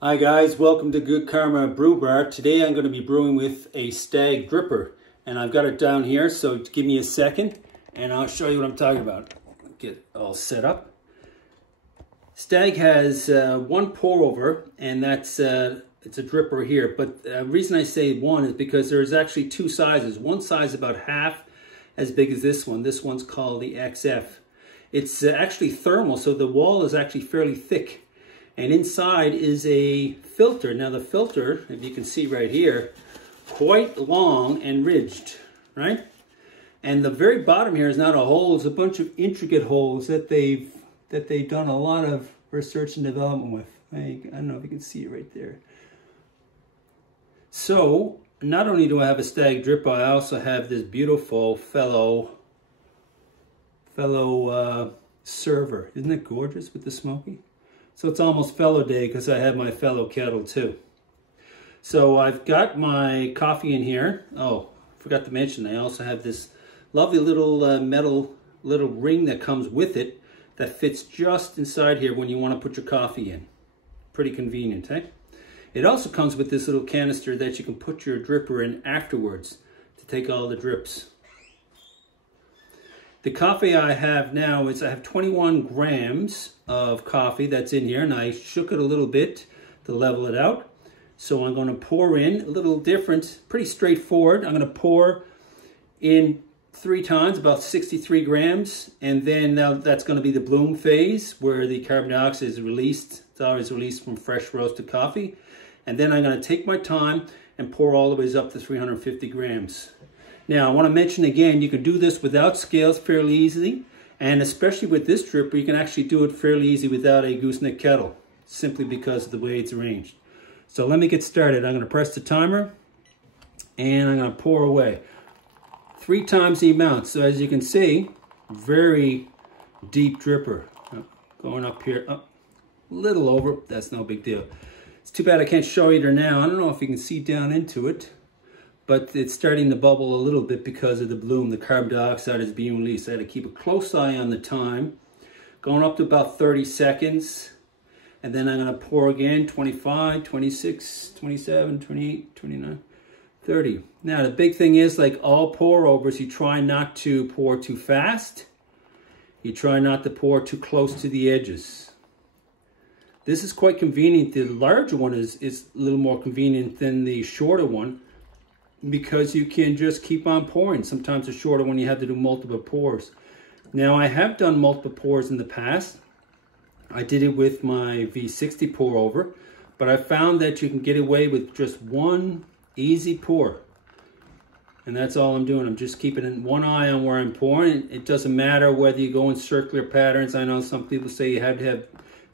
Hi guys, welcome to Good Karma Brew Bar. Today I'm going to be brewing with a Stagg Dripper, and I've got it down here, so give me a second and I'll show you what I'm talking about. Get all set up. Stagg has one pour over, and that's it's a dripper here, but the reason I say one is because there's actually two sizes. One size is about half as big as this one. This one's called the XF. It's actually thermal, so the wall is actually fairly thick. And inside is a filter. Now the filter, if you can see right here, quite long and ridged, right? And the very bottom here is not a hole, it's a bunch of intricate holes that they've done a lot of research and development with. I don't know if you can see it right there. So, not only do I have a Stagg Dripper, I also have this beautiful Fellow server. Isn't it gorgeous with the smoky? So it's almost Fellow Day because I have my Fellow kettle too. So I've got my coffee in here. Oh, forgot to mention, I also have this lovely little metal little ring that comes with it that fits just inside here when you want to put your coffee in. Pretty convenient, eh? It also comes with this little canister that you can put your dripper in afterwards to take all the drips. The coffee I have now is I have 21 grams of coffee that's in here, and I shook it a little bit to level it out. So I'm going to pour in a little different, pretty straightforward. I'm going to pour in 3 times, about 63 grams, and then now that's going to be the bloom phase where the carbon dioxide is released. It's always released from fresh roasted coffee. And then I'm going to take my time and pour all the way up to 350 grams. Now, I want to mention again, you can do this without scales fairly easily, and especially with this dripper, you can actually do it fairly easy without a gooseneck kettle, simply because of the way it's arranged. So let me get started. I'm going to press the timer, and I'm going to pour away. 3 times the amount. So as you can see, very deep dripper. Going up here, up a little over, that's no big deal. It's too bad I can't show you there now. I don't know if you can see down into it, but it's starting to bubble a little bit because of the bloom. The carbon dioxide is being released. I had to keep a close eye on the time. Going up to about 30 seconds. And then I'm going to pour again, 25, 26, 27, 28, 29, 30. Now the big thing is, like all pour overs, you try not to pour too fast. You try not to pour too close to the edges. This is quite convenient. The larger one is a little more convenient than the shorter one, because you can just keep on pouring. Sometimes a shorter one you have to do multiple pours. Now I have done multiple pours in the past. I did it with my V60 pour over, but I found that you can get away with just one easy pour. And that's all I'm doing. I'm just keeping one eye on where I'm pouring. It doesn't matter whether you go in circular patterns. I know some people say you have to have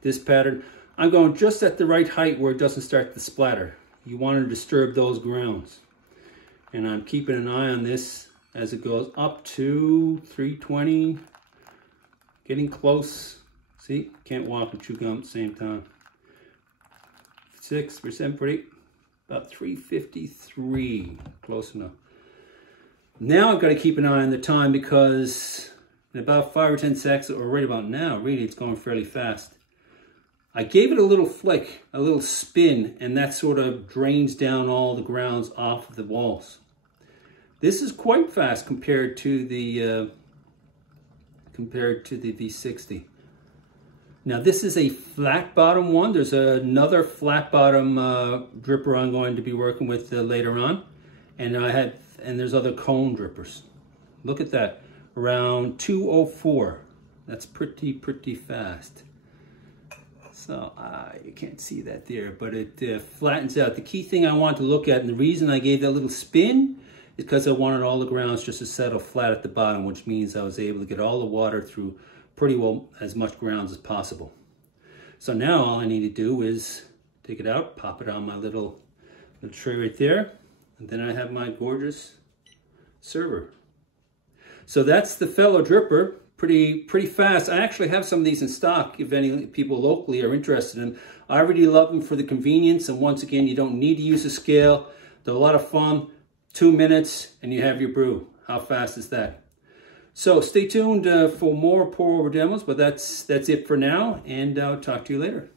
this pattern. I'm going just at the right height where it doesn't start to splatter. You want to disturb those grounds. And I'm keeping an eye on this as it goes up to 320, getting close. See, can't walk and chew gum at the same time. 6%, pretty, about 353, close enough. Now I've got to keep an eye on the time, because in about 5 or 10 seconds, or right about now, really it's going fairly fast. I gave it a little flick, a little spin, and that sort of drains down all the grounds off of the walls. This is quite fast compared to the V60. Now this is a flat bottom one. There's another flat bottom dripper I'm going to be working with later on, and there's other cone drippers. Look at that, around 204. That's pretty fast. So you can't see that there, but it flattens out. The key thing I want to look at, and the reason I gave that little spin, is because I wanted all the grounds just to settle flat at the bottom, which means I was able to get all the water through pretty well as much grounds as possible. So now all I need to do is take it out, pop it on my little tray right there, and then I have my gorgeous server. So that's the Fellow Dripper. Pretty fast. I actually have some of these in stock if any people locally are interested in them. I really love them for the convenience, and once again, you don't need to use a scale. They're a lot of fun. 2 minutes and you have your brew. How fast is that? So stay tuned for more pour over demos, but that's it for now, and I'll talk to you later.